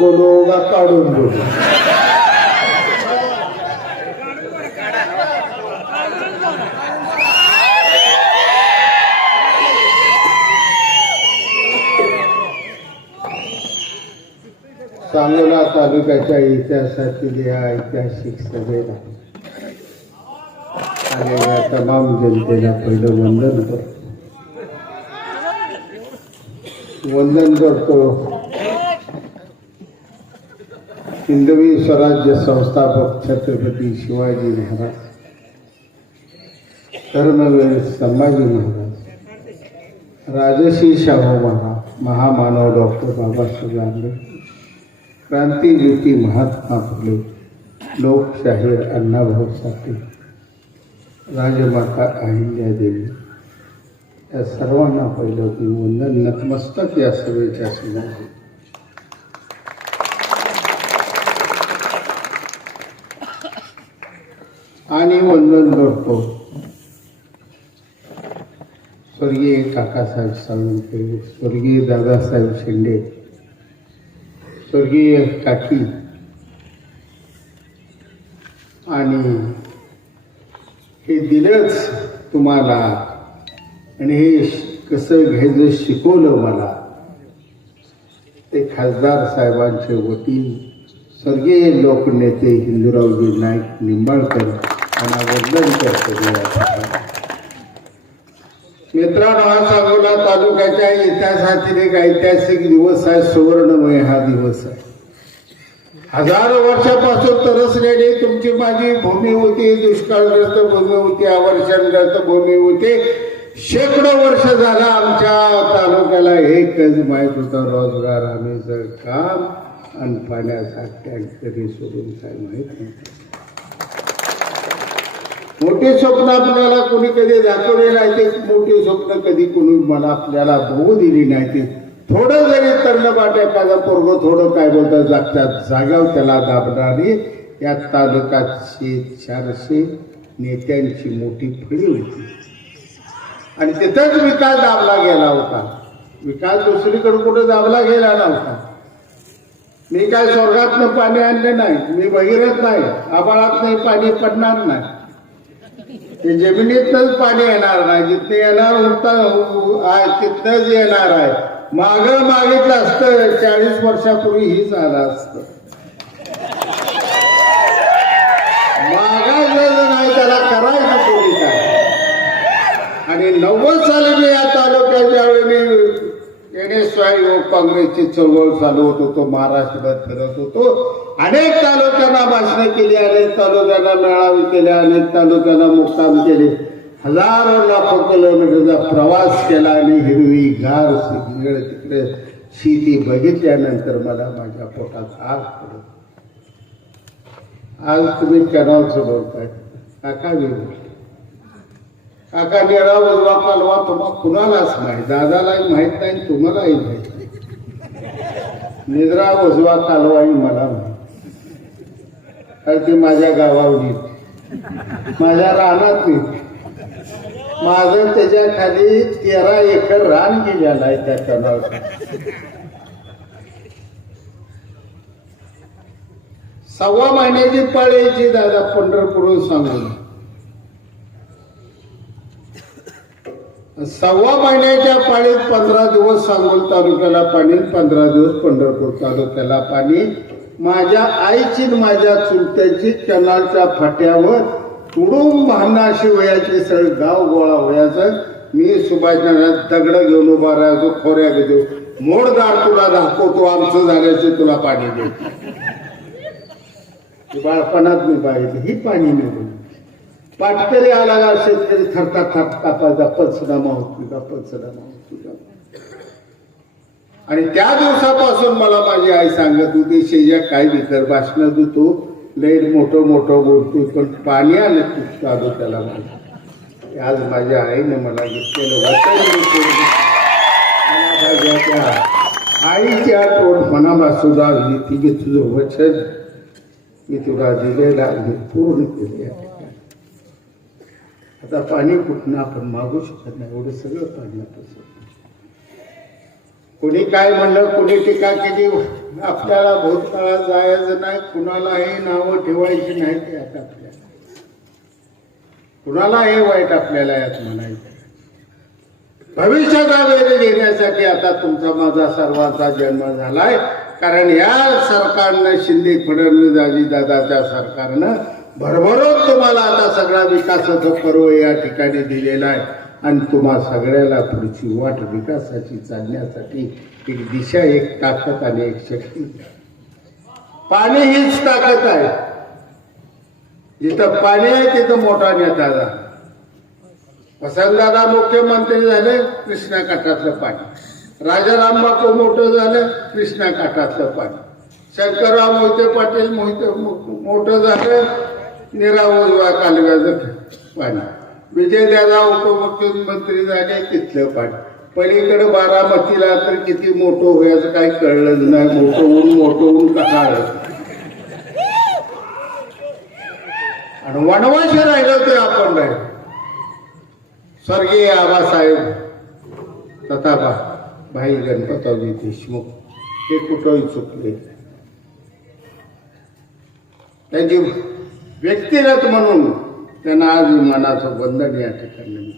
बोलू का काढून बोलू सांगोला तालुक्याच्या इतिहासातील या ऐतिहासिक सभेला आलेल्या तमाम जनतेला पहिलं वंदन करतो. वंदन करतो. हिंदवी स्वराज्य संस्थापक छत्रपती शिवाजी महाराज कर्मवीर संभाजी महाराज राजश्री शाहू महाराज महामानव डॉक्टर बाबासाहेब आंबेडकर क्रांतीज्योती महात्मा फुले लोकशाहीर अण्णाभाऊ साठे राजमाता अहिल्यादेवी या सर्वांना पहिलं की वंदन. नतमस्तक या सभेच्या समोर आणि वंदन करतो. स्वर्गीय काकासाहेब सावंत स्वर्गीय दादासाहेब शिंदे स्वर्गीय काकी आणि हे दिलंच तुम्हाला आणि हे कसं घ्यायचं शिकवलं मला. ते खासदार साहेबांचे वतीन स्वर्गीय लोकनेते हिंदूरावजी नाईक निंबाळकर यांना वंदन मित्रांनो हा सांगोला तालुक्याच्या इतिहासातील एक ऐतिहासिक दिवस आहे सुवर्णमय हा दिवस आहे. हजारो वर्षापासून तरसलेली तुमची माझी भूमी होती दुष्काळग्रस्त भूमी होती अवर्षणग्रस्त भूमी होती. शेकडो वर्ष झालं आमच्या तालुक्याला एकच माहीत होतं रोजगार हमीचं काम आणि पाण्याचा टँकरी सोडून काय माहीत नाही मोठे स्वप्न आपल्याला कोणी कधी दाखवले नाही ते मोठे स्वप्न कधी कोणी मला आपल्याला बघू दिली नाही ते. थोडं जरी तरलं बाट एखादा पोरग थोडं काय बोलतात जागतात जागाव त्याला दाबणारी या तालुकाचे चारशे नेत्यांची मोठी फळी होती. आणि तिथंच विकास दाबला गेला होता. विकास दुसरीकडे कुठं दाबला गेला नव्हता. मी काय स्वर्गातनं पाणी आणले नाही मी बहिरत नाही आबाळात नाही पाणी पडणार नाही. ते जमिनीतच पाणी येणार नाही. जिथे येणार होता तिथंच येणार आहे. माग मागितलं असतं चाळीस वर्षापूर्वी ही झालं असत. मागायचं नाही त्याला करायचं कोणी काय? आणि नव्वद साली मी या तालुक्यात ज्यावेळी मी एन काँग्रेसची चळवळ चालू होत होतो महाराष्ट्रभर फिरत होतो. अनेक तालुक्यांना भाषणं केली अनेक तालुक्यांना मेळावे केले अनेक तालुक्यांना मुक्काम केले. हजारो लाखो किलोमीटरचा प्रवास केला आणि हिरवी गार इकडे तिकडे शेती बघितल्यानंतर मला माझ्या पोटात आग पडत आज तुम्ही कॅनॉलचं बोलताय काका वेगळं काका निळा उजवा कालवा तुम्हाला कुणालाच नाही दादालाही माहीत नाही तुम्हालाही माहीत नाही. निद्रा उजवा कालवाही मला माहीत कारण ती माझ्या गावावर माझ्या रानात माझं त्याच्याखाली तेरा एकर रान गेलेलं आहे त्या कलावर सव्वा महिन्याची पाळीची दादा पंढरपूरून सांगून सव्वा महिन्याच्या पाळीत पंधरा दिवस सांगोल तालुक्याला पाणी पंधरा दिवस पंढरपूर तालुक्याला पाणी. माझ्या आईची माझ्या चुलत्याची कनालच्या फाट्यावर तुडून भांडाशी वयाची सगळं गाव गोळा वयाचं मी सुभाषनगरात दगड घेऊन उभा राहायचो खोऱ्या घेतो. मोडदार तुला दाखवतो आमचं झाल्याचे तुला पाणी देतो बाळपणात मी पाहिजे ही पाणी मिळून. पाटकरी आला का शेतकरी थरता थर कापायचा पंचनामा होत तुझा पंचनामा होत तुझा आणि त्या दिवसापासून मला माझी आई सांगत होती शेजा काय विकर भाषण तू. लय मोठं मोठं बोलतोय पण पाणी आलं तू चालू त्याला आज माझ्या आईनं मला घेतलेलं वचन मनापासून आली ती की तुझं वचन. मी तुला दिलेलं आहे पूर्ण केले आहे. आता पाणी कुठनं आपण मागू शकत नाही एवढं सगळं पाणी आपण कोणी काय म्हणलं कोणी टीका केली आपल्याला भूतकाळात जायचं नाही कुणालाही नावं ठेवायची नाही ते आता आपल्याला. कुणालाही वाईट आपल्याला यात म्हणायचं भविष्याचा वेळ घेण्यासाठी आता तुमचा माझा सर्वांचा जन्म झालाय. कारण या सरकारनं शिंदे फडणवीस दादाच्या सरकारनं भरभरून तुम्हाला आता सगळा विकासाचा पर्व या ठिकाणी दिलेला आहे. आणि तुम्हा सगळ्याला पुढची वाट विकासाची चालण्यासाठी एक दिशा एक ताकद आणि एक शक्ती पाणी हीच ताकद आहे. जिथं पाणी आहे तिथं मोठा नेता वसंतदादा मुख्यमंत्री झाले कृष्णा काठातलं पाणी. राजाराम बापू मोठं झालं कृष्णा काठातलं पाणी. शंकरराव मोहिते पाटील मोहिते मोठं झालं निरावजवा कालव्याचं पाणी. विजयदादा उपमुख्यमंत्री झाले तिथलं पाणी. पलीकडे बारामतीला तर किती मोठं होयाचं काही कळलंच नाही. मोठं होऊन मोठं होऊन कसाळ आणि वनवाशी राहिलं तर आपण राहिलो स्वर्गीय आबासाहेब तथाबा भाई गणपतरावजी देशमुख हे कुठंही चुकले त्यांची व्यक्तिगत म्हणून त्यांना आज मनाचं बंधन या ठिकाणी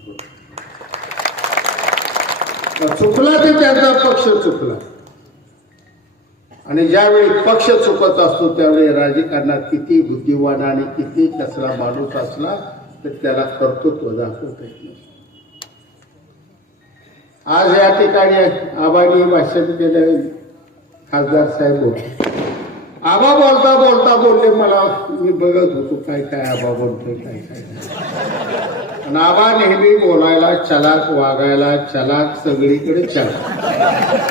चुकला तर त्यांचा पक्ष चुकला. आणि ज्यावेळी पक्ष चुकत असतो त्यावेळी राजकारणात किती बुद्धिवान आणि किती कसला माणूस असला तर त्याला कर्तृत्व दाखवता येत नाही. आज या ठिकाणी आबानी भाषण केले खासदार साहेब होते. आबा बोलता बोलता बोलले मला मी बघत होतो काय काय आबा बोलतोय काय काय आणि आबा नेहमी बोलायला चलाक वागायला चलाक सगळीकडे चलाक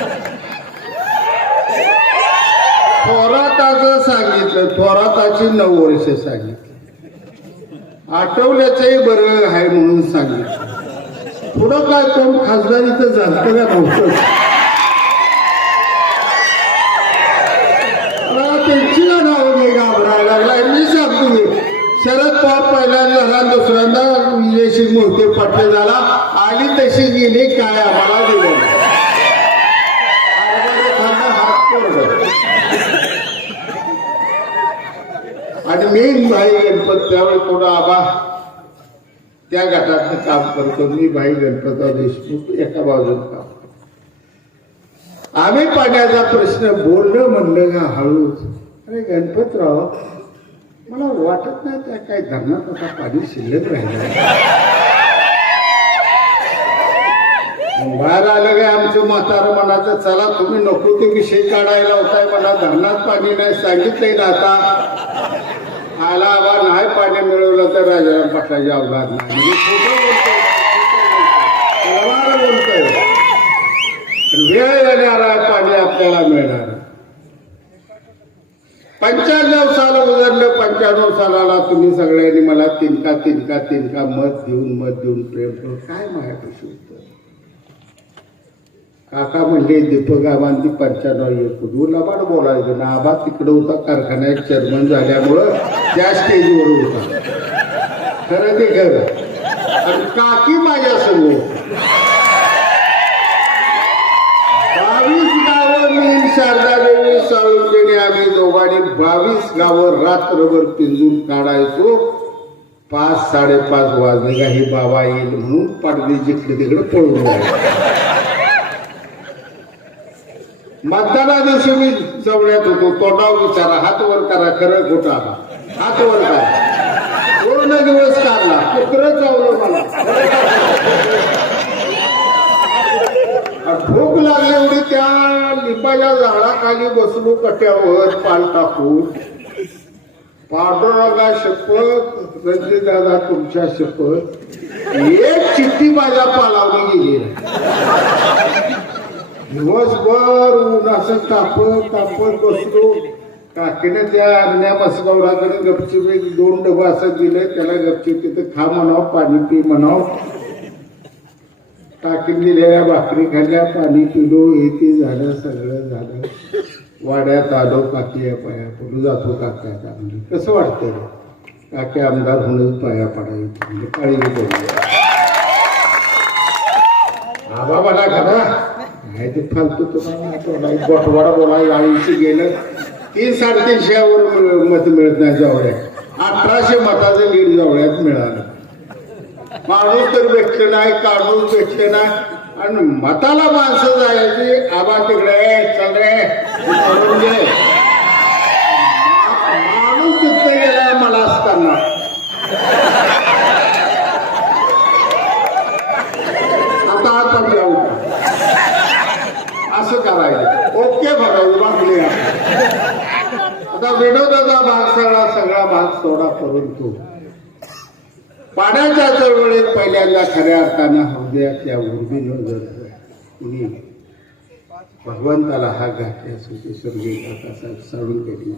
सांगितलं थोराताची नऊ वर्ष सांगितलं. आठवल्याचंही बरं आहे म्हणून सांगितलं. पुढं काय कोण खासदारीचं इथं का नव्हतं मला त्यांची नावं मी घाबरायला लागलाय मी सांगतो मी शरद पवार पहिल्यांदा झाला दुसऱ्यांदा विजयसिंग मोहिते पटले झाला. आली तशी गेली काय आम्हाला दिलं आणि मी भाई गणपत त्यावेळी थोडा आबा त्या गटात काम करतो. मी भाई गणपतराव देशमुख एका बाजूला काम आम्ही पाण्याचा प्रश्न बोललं म्हणलं का हळूच. अरे गणपतराव मला वाटत नाही त्या काही धरणात आता पाणी शिल्लक राहिलं बाहेर आलं काय आमचं म्हातारं म्हणायचं चला तुम्ही नको ते विषय काढायला होताय मला धरणात पाणी नाही सांगितलंय ना आता. आला आबा नाही पाणी मिळवलं तर राजाराम पाटलाची अवघात नाही. म्हणजे बोलतोय, वेळ येणार आहे पाणी आपल्याला मिळणार पंच्याण्णव साल उघडलं पंच्याण्णव सालाला तुम्ही सगळ्यांनी मला तिनका तिनका तिनका मत देऊन मत देऊन प्रेम करून काय माझ्यापाशी उत्तर काका म्हणले दीपक आबांनी पंच्याण्णव एक होती. लबाड बोलायचं. ना आबा तिकडं होता कारखान्यात चेअरमन झाल्यामुळं त्या स्टेजवर होता. खरं ते खरं. आणि काकी माझ्यासमोर बावीस गावं मी शारदा आणि साळुंकेने आम्ही दोघांनी बावीस गावं रात्रभर पिंजून काढायचो. पाच साडेपाच वाजले का हे बाबा येईल म्हणून पाडवी जिकडे तिकडे पळून मतदाना दिवशी मी जवळ्यात होतो. तोंडावर विचारा हात वर करा खरं खोटा हात वर करा. पूर्ण दिवस काढला. कुत्र चावलं मला. भूक लागली एवढी त्या लिंबाच्या झाडाखाली बसलो कट्यावर पाल टाकून. पांडुरंगा शपथ रणजित दादा तुमच्या शपथ. एक चिठ्ठी माझ्या पालावली गेली. दिवसभर दिवसभर असं तापत तापत बसलो. काकीने त्या अन्या मसगावडाकडे गपचिप एक दोन डबा असं दिले. त्याला गपचिप तिथं खा म्हणाव पाणी पी म्हणाव. टाकीत दिलेल्या भाकरी खाल्ल्या पाणी पिलो हे ते झालं सगळं झालं. वाड्यात आलो काकी या पाया पडू जातो काका आता म्हणजे कसं वाटतं काकी आमदार म्हणून पाया पडायचं. म्हणजे काळी बोलली आबा मला करा ते फालतू तुम्हाला बोटवाडा बोला आईशी गेलं. तीन साडेतीनशेवर मत मिळत नाही जावळ्यात. अठराशे मताचं लीड जावळ्यात मिळालं. माणूस तर भेटले नाही काढून भेटले नाही. आणि मताला माणसं जायची आबा तिकडे चल रे करून घे. माणूस तिथे गेला मला असताना. आता आपण जाऊ. असं करायचं. ओके भरायचं बांधले आता विनोदाचा भाग सगळा सगळा भाग सोडा करून तू. पाण्याच्या चळवळीत पहिल्यांदा खऱ्या अर्थानं हृदयातल्या उर्मीनं जर कुणी भगवंताला हा घातल्या सुटी स्वर्गीय काकासाहेब केली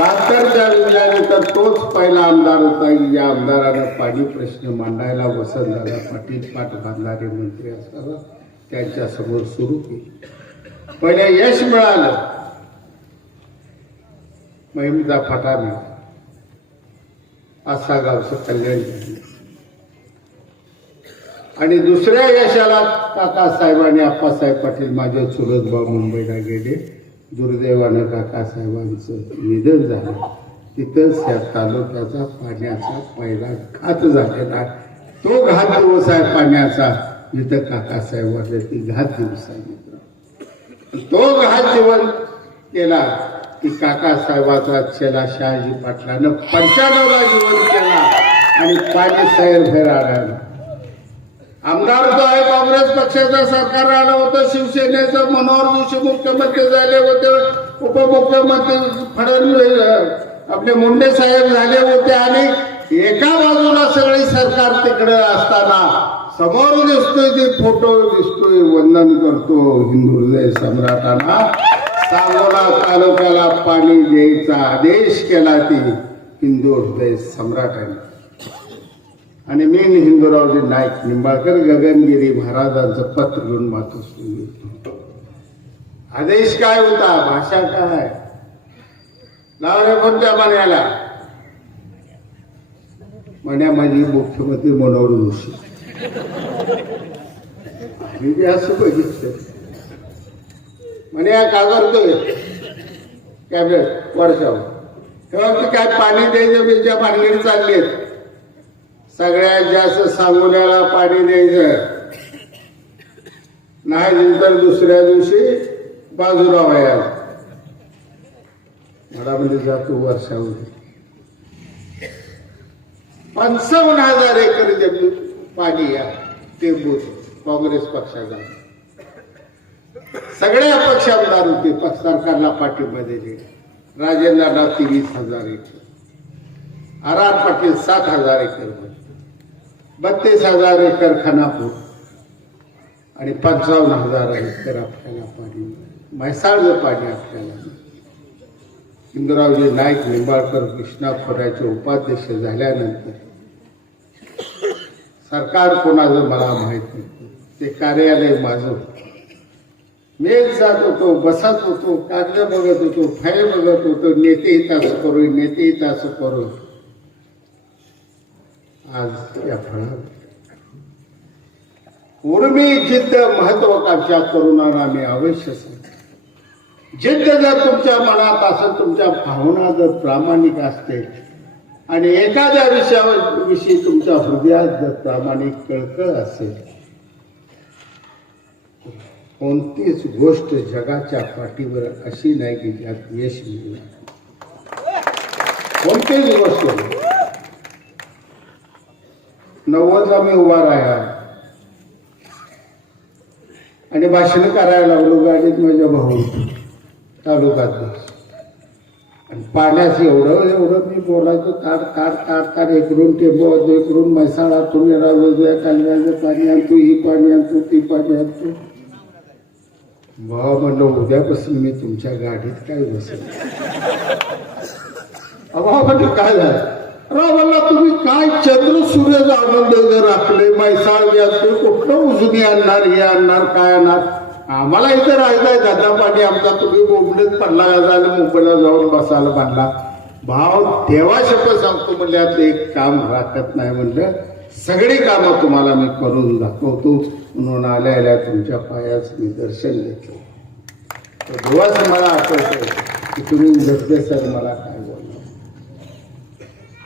बहात्तरच्या विजयानंतर तोच पहिला आमदार होता. की या आमदारानं पाणी प्रश्न मांडायला वसंतदादा पाटील बांधणारे मंत्री असताना त्यांच्यासमोर सुरू केली. पहिले यश मिळालं. महिमदा फटाने असा गावचं कल्याण झालं. आणि दुसऱ्या यशाला काकासाहेबांनी आप्पासाहेब पाटील माझे चुलत भाऊ मुंबईला गेले. दुर्दैवानं काकासाहेबांचं निधन झालं. तिथंच या तालुक्याचा पाण्याचा पहिला घात झालेला. तो घात दिवस आहे पाण्याचा. जिथं काकासाहेब वाटले ती घात दिवस आहे. मित्र तो घात जीवन केला की काकासाहेबाचा चेला शहाजी पाटलानं पंच्याण्णवला जीवन केला आणि पाणी सैर फेर आणायला आमदार जो आहे काँग्रेस पक्षाचं सरकार आलं होतं शिवसेनेचं मनोहर जोशी मुख्यमंत्री झाले होते उपमुख्यमंत्री फडणवीस आपले मुंडे साहेब झाले होते आणि एका बाजूला सगळी सरकार तिकडे असताना समोर दिसतोय ते फोटो दिसतोय वंदन करतो हिंदू हृदय सम्राटांना. सांगोला तालुक्याला पाणी द्यायचा आदेश केला ती हिंदू हृदय सम्राटाने. आणि मी हिंदूरावजी नाईक निंबाळकर गगनगिरी महाराजांचं पत्र घेऊन मातोश्री गेलो. आदेश काय होता? भाषा काय? लावण्या कोणत्या म्हण्याला म्हण्या माझी मुख्यमंत्री मनोहर जोशी. मी असं बघितलं. म्हणे या करतोय कॅबिनेट वर्षावर. तेव्हा की काय पाणी द्यायचं बिलच्या भानगडी चालली आहेत सगळ्यात जास्त सांगोल्याला पाणी द्यायचं. नाही तर दुसऱ्या दिवशी बाजूला व्हायला. मला म्हणजे जातो वर्षावर. पंचावन्न हजार एकर जमीन पाणी या ते काँग्रेस पक्षाचा. सगळ्या पक्ष आमदार होते सरकारला पाठिंबा दिले. राजेंद्रला तेवीस हजार एकर. आर आर पाटील सात हजार एकर बत्तीस हजार एकर खानापूर. आणि पंचावन्न हजार एकर आपल्याला पाणी म्हैसाळचं पाणी आपल्याला इंदुरावजी नाईक निंबाळकर कृष्णा खोऱ्याचे उपाध्यक्ष झाल्यानंतर सरकार कोणाचं मला माहीत नाही ते कार्यालय माझं होतं. मीच जात होतो बसत होतो कागद बघत होतो फाईल बघत होतो नेते हित करू नेते हित करू. आज या फळात. उर्मी जिद्द महत्वाकांक्षा तरुणांना आम्ही अवश्य जिद्द जर तुमच्या मनात असेल तुमच्या भावना जर प्रामाणिक असते आणि एखाद्या विषयावर विषयी तुमच्या हृदयात जर प्रामाणिक कळकळ असेल कोणतीच गोष्ट जगाच्या पाठीवर अशी नाही की ज्यात यश मिळणार कोणतीच गोष्ट नव्वद आम्ही मी उभा राहिला. आणि भाषण करायला लागलो गाडीत माझ्या भाऊ तालुक्यात आणि पाण्याचं एवढं एवढं मी बोलायचो तार तार तार तार इकडून टेबो इकडून म्हैसाळा तुम्ही वेगळ्या कालव्याचं पाणी आणतो ही पाणी आणतो ती पाणी आणतो. भावा म्हणलं उद्यापासून मी तुमच्या गाडीत काय बसेल? अभाव म्हणजे काय झालं? राव म्हणला तुम्ही काय चंद्र सूर्य आनंद जर राखले? मैसाळ असते कुठलं उजनी आणणार हे आणणार काय आणणार? आम्हाला इथं राहायचंय दादा पाणी आमचा तुम्ही मुंबईत पडला झालं मुंबईला जाऊन बसायला बांधला भाव देवा शपथ सांगतो म्हणले आता एक काम राखत नाही म्हणलं सगळी कामं तुम्हाला मी करून दाखवतो. म्हणून आल्या आल्या तुमच्या पायाच मी दर्शन घेतलं तर देवाच मला आठवतंय की तुम्ही उघडले सर मला काय बोलला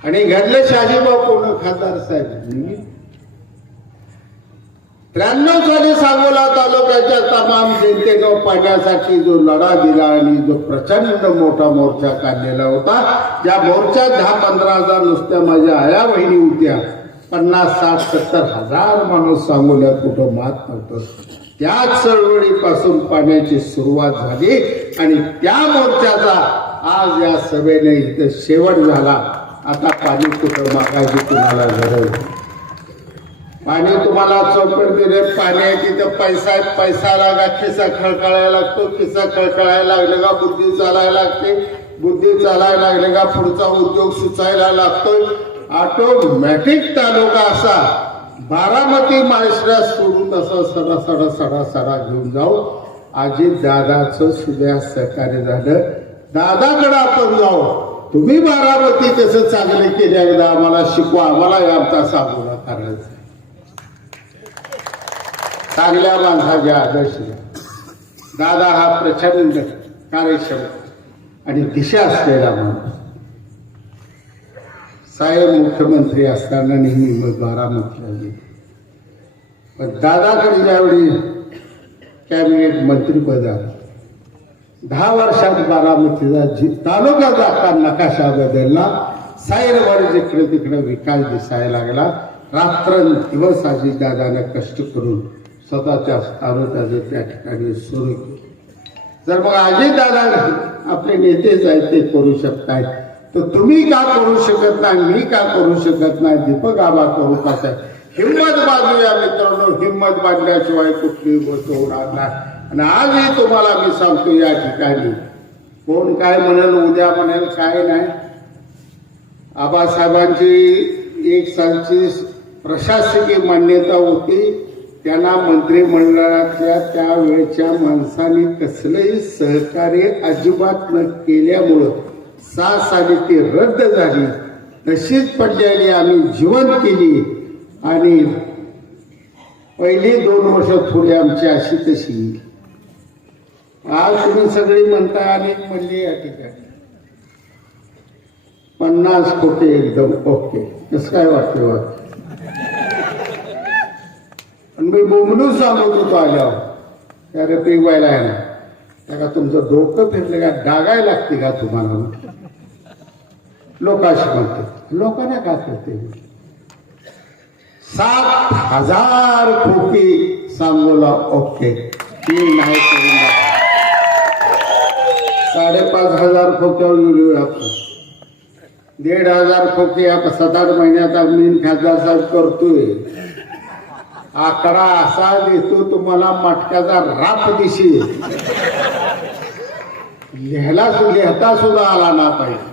आणि घडले शहाजीभाऊ पूर्ण खासदार साहेब? त्र्याण्णव साली सांगोला तालुक्याच्या तमाम जनतेनं पाण्यासाठी जो लढा दिला आणि जो प्रचंड मोठा मोर्चा काढलेला होता ज्या मोर्चात दहा पंधरा हजार नुसत्या माझ्या आया बहिणी होत्या पन्नास साठ सत्तर हजार माणूस सांगोल्यात कुठं मात नव्हतं. त्याच चळवळीपासून पाण्याची सुरुवात झाली आणि त्या मोर्चाचा आज या सभेने इथं शेवट झाला. आता पाणी कुठं मागायची तुम्हाला गरज? पाणी तुम्हाला चौकट दिले पाणी आहे तिथं पैसा पैसा लागा खिसा खळखळायला लागतो खिसा खळखळायला लागले का बुद्धी चालायला लागते? बुद्धी चालायला लागले का पुढचा उद्योग सुचायला लागतोय ऑटोमॅटिक तालुका असा. बारामती माळशिरा सोडून असं सडा सडा सडा सडा घेऊन जाऊ. आजी दादाचं सुद्धा सहकार्य झालं. दादाकडे आपण जाऊ. तुम्ही बारामती कसं चांगले केले एकदा आम्हाला शिकवा. आम्हाला आमचा साबुरा करायचा चांगल्या माणसाचे आदर्श दादा हा प्रचंड कार्यक्षम आणि दिशा असलेला माणूस साहेब मुख्यमंत्री असताना नेहमी मग बारामतीला पण दादाकडे ज्यावेळी कॅबिनेट मंत्रीपद आलं दहा वर्षात बारामतीचा जी तालुक्याचा अख्खा नकाशा बदलला साईरवर जिकडे तिकडे विकास दिसायला लागला. रात्र दिवस आजी दादानं कष्ट करून स्वतःच्या तालुक्याचे त्या ठिकाणी सुरू केले. जर मग आजी दादा आपले नेतेच आहेत ते करू शकतायत. तर तुम्ही का करू शकत नाही मी का करू शकत नाही दीपक आबा करू का हिंमत बाजूया मित्रांनो हिंमत बांधल्याशिवाय कुठली गोष्ट होणार नाही. आणि आजही तुम्हाला मी सांगतो या ठिकाणी कोण काय म्हणेल उद्या म्हणेल काय नाही. आबासाहेबांची एक सांची प्रशासकीय मान्यता होती. त्यांना मंत्रिमंडळातल्या त्यावेळेच्या माणसाने कसलंही सहकार्य अजिबात न केल्यामुळं सात साली ती रद्द झाली. तशीच पडल्याने आम्ही जीवन केली. आणि पहिली दोन वर्ष थोडी आमची अशी तशी आज तुम्ही सगळी म्हणताय आणि म्हणले या ठिकाणी. पन्नास कोटी एकदम ओके. कसं काय वाटते वाटतं आणि मी बोंबलून सांगत होतो आल्यावर. अरे पीक व्हायला आहे ना. त्याला तुमचं डोकं फिरलं का डागाय लागते का तुम्हाला लोकांशी म्हणते. लोकांना का करते? सात हजार खोकी सांगोला ओके. ती नाही करून साडेपाच हजार खोक्यावर येऊ आपण दीड हजार खोके आता सात आठ महिन्यात आम्ही खासदार साहेब करतोय. आकडा असा देतो तुम्हाला मटक्याचा राप दिशी लिहायला लिहता सुद्धा आला ना पाहिजे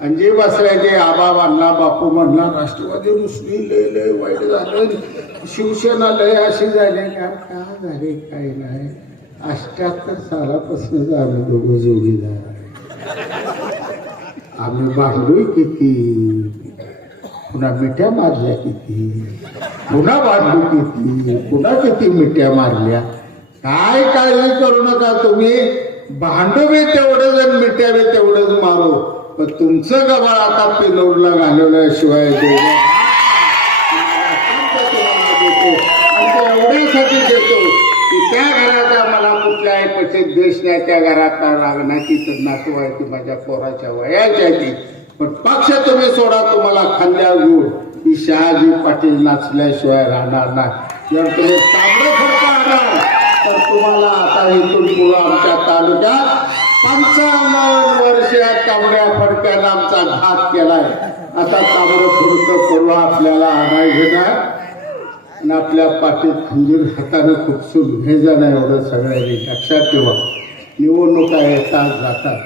आणि जे बसवायचे आबा म्हणला बापू म्हणला राष्ट्रवादी रुसली लय लय वाईट झालं. शिवसेना लय अशी झाली. का का झाले काय नाही. अष्ट्याहत्तर सालापासून झालं दोघं जोडीदार आम्ही बांधलोय किती? पुन्हा मिठ्या मारल्या किती? पुन्हा भांडलो घेतली पुन्हा किती मिठ्या मारल्या. काय काळजी करू नका तुम्ही. भांडवे बी तेवढंच आणि मिठ्या तेवढंच मारू. पण तुमचं गबाळ आता पिलोडला घालवल्याशिवाय एवढ्यासाठी देतो. की त्या घरात आम्हाला कुठल्याही पैसे देश नाही त्या घरात लागण्याची तर नातू आहे ती माझ्या पोराच्या वयाच्या ती. पण पक्ष तुम्ही सोडा तुम्हाला खांद्यावर घेऊन. की शहाजी पाटील नाचल्याशिवाय राहणार नाही. जर तुम्ही तांबडं फडकं तर तुम्हाला आता इथून पुढं आमच्या तालुक्यात पंचावन्न वर्षात तांबड्या फडक्याला आमचा घात केलाय. आता तांबडं फुडकं करू आपल्याला आणायचं नाही आणि आपल्या पाठीत खंजीर हाताने खुपसून घ्यायचं नाही एवढं सगळ्यांनी लक्षात ठेवा. निवडणुका येतात जातात.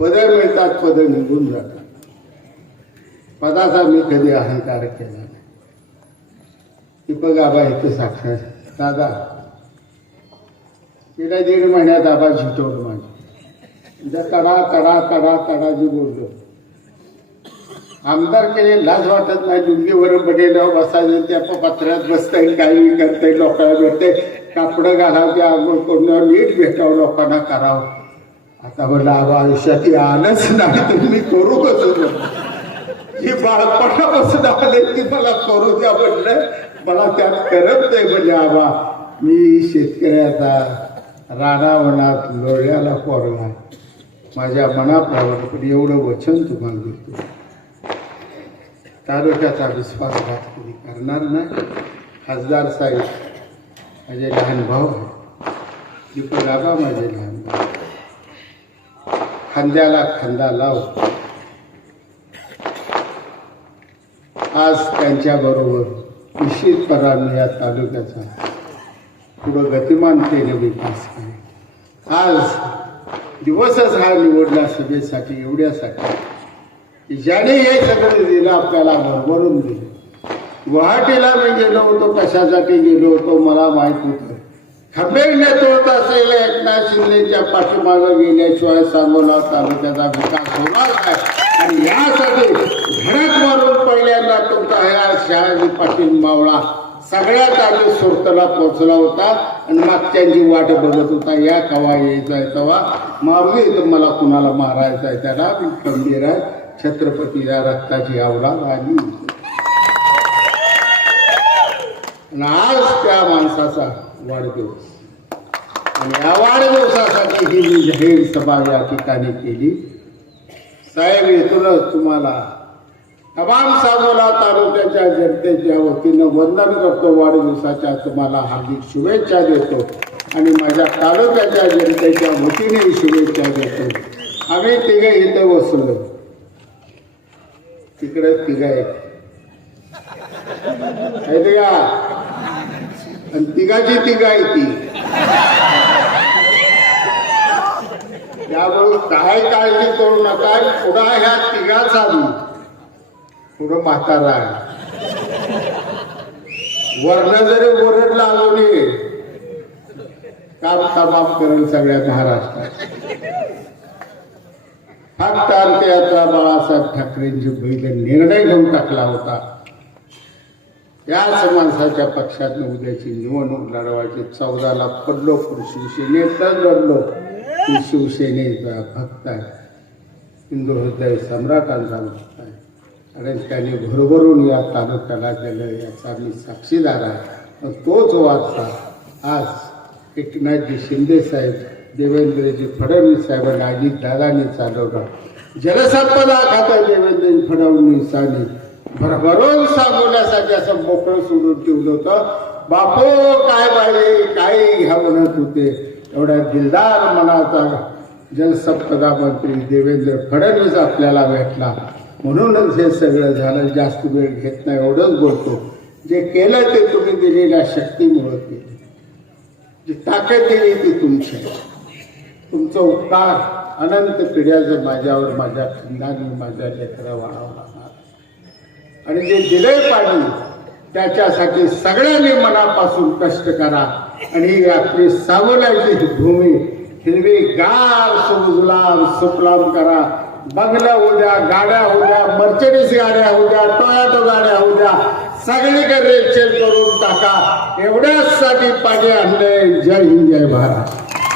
पदे मिळतात पदे निघून जातात. पदाचा मी कधी अहंकार केला नाही. बघ आबा इथे साक्षर दादा गेल्या दीड महिन्यात आबा झिटवलं माझी म्हणजे तडा तडा तडा तडा जी बोललो. आमदार केले लाज वाटत नाही जुंगीवर बनेल्यावर बसायचं त्या पत्र्यात बसता येईल काही करता येईल लोकांना भेटते कापडं घालावं त्या आंघोळ करून नीट भेटावं लोकांना करावं. आता म्हणलं आबा आयुष्यात आलंच नाही तुम्ही करू कसं? ही बाळपणापासून आले की मला करू द्या म्हणलं मला त्यात करत नाही म्हणजे आबा. मी शेतकऱ्याचा राणावनात लोळ्याला पोरला माझ्या मनाप्रमाणे पण एवढं वचन तुम्हाला देतो. तालुक्याचा विश्वासघात कधी करणार नाही. खासदार साहेब माझे लहान भाऊ आहे दीपक आबा माझे लहान भाऊ. खांद्याला खांदा लाव आज त्यांच्याबरोबर निश्चितपणाने या तालुक्याचा. पुढं गतिमानतेने विकास आहे. आज दिवसच हा निवडला सभेसाठी एवढ्यासाठी. की ज्याने हे सगळं दिलं आपल्याला भरभरून दिलं. गुवाहाटीला मी गेलो होतो कशासाठी गेलो होतो मला माहीत होतं. खंबीर नेतृत्व असेल एकनाथ शिंदेच्या पाठीमागं गेल्याशिवाय सांगोला तालुक्याचा विकास होणार आहे आणि यासाठी घरात मारून पहिल्यांदा तुमचा ह्या शहाजी पाटील मावळा सगळ्यात आधी सुरतला पोहोचला होता आणि मागच्यांची वाट बघत होता या कवा यायचा आहे तवा. मारली तर मला कुणाला मारायचा आहे त्याला? मी खंबीर आहे. छत्रपती या रक्ताची आवडा आली आणि आज त्या माणसाचा वाढदिवस. आणि या वाढदिवसासाठी ही मी जाहीर सभा या ठिकाणी केली. साहेब इथूनच तुम्हाला तमाम सांगोला तालुक्याच्या जनतेच्या वतीनं वंदन करतो. वाढदिवसाच्या तुम्हाला हार्दिक शुभेच्छा देतो. आणि माझ्या तालुक्याच्या जनतेच्या वतीने शुभेच्छा देतो. आम्ही तिघे इथं बसलो तिकडे तिघ आहेत. का? आणि तिघाची तिघ आहे ती. त्यामुळे काय काळजी करू नका. पुढा ह्या तिघा आली पुढं म्हातारा. आहे वर्ण जरी ओरड लावली काम तमाम करेल सगळ्या महाराष्ट्रात. फक्त अंत्ययात्रा बाळासाहेब ठाकरेंची बैल निर्णय घेऊन टाकला होता. याच माणसाच्या पक्षात उद्याची निवडणूक लढवायची चौदाला पडलो पण शिवसेनेतच लढलो. की शिवसेनेचा भक्त आहे. हिंदू हृदय सम्राटांचा भक्त कारण त्याने भरभरून या तालुक्याला केलं याचा मी साक्षीदार आहे. तोच वारसा आज एकनाथजी शिंदे साहेब देवेंद्रजी फडणवीस साहेब अजित दादांनी चालवलं. जलसंपदा खाता देवेंद्रजी फडणवीसांनी भरभरून सांगवण्यासाठी असं मोकळं सोडून ठेवलं होतं. बापू काय बाळे काय घ्या म्हणत होते. एवढ्या दिलदार मनाचा जलसंपदा मंत्री देवेंद्र फडणवीस आपल्याला भेटला. म्हणूनच हे सगळं झालं जास्त वेळ घेत नाही एवढंच बोलतो. जे केलं ते तुम्ही दिलेल्या शक्तीमुळं केलं. जी ताकद दिली ती तुमची. तुमचा उपकार अनंत पिढ्याचं माझ्यावर माझ्या खंडाने माझ्या लेकरा वाढावं लागणार. आणि जे दिलंय पाणी त्याच्यासाठी सगळ्यांनी मनापासून कष्ट करा. आणि ही आपली सावलाची भूमी हिरवी गार सुजलाम सुफलाम करा. बंगल्या द्या गाड्या द्या मर्चडीस गाड्या द्या टोयाटो गाड्या द्या सगळीकडे रेलचेल करून टाका. एवढ्याच साठी पाणी आणलंय. जय हिंद जय महाराज